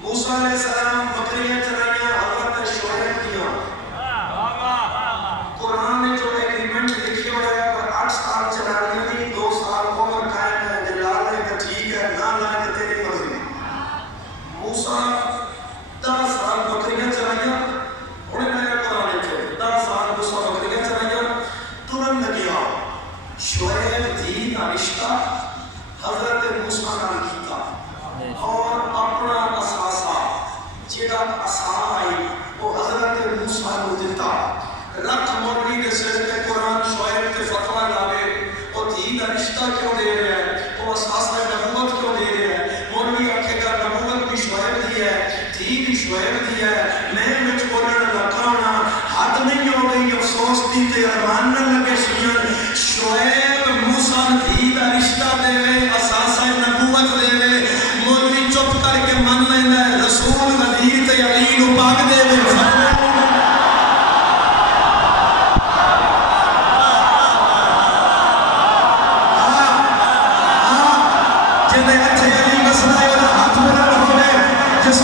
موسیٰ علیہ السلام بکریاں چرائیاں حضرت شعیب دیا قرآن نے جو ایگریمنٹ لکھی ہوا ہے اگر 8 سال چرائیاں نہیں 2 سال عمر قائم ہے جلال ہے کہ ٹھیک ہے نہ لائے کہ تیری مرضی موسیٰ 10 سال بکریاں چرائیاں انہیں میں قرآن نے 10 سال موسیٰ بکریاں چرائیاں ترن لگیا شعیب دی کا رشتہ حضرت موسیٰ نال کیتا اور اپنا اساسہ جیڑا اسا آئی وہ حضرت موسیٰ کو دیتا رکھ مولوی کے سر کے قرآن شعیب کے فتوہ لاوے اور دھی کا رشتہ کیوں دے رہے ہیں وہ اساسہ نبوت کیوں دے رہے ہیں مولوی آکھے گا نبوت بھی شعیب دی ہے دھی بھی شعیب دی ہے میں مجھ بولن لگا ہونا حد نہیں ہو گئی افسوس دی تے ارمان نہ لگے شیئن شعیب موسیٰ دھی کا رشتہ دے اساسہ نبوت دے مولوی چپ کر کے من لینا ہے رسول غدیر تے علی نو پاک دے وے جے ہتھے علی وسنا ہے ہاتھ میرا ہوے جس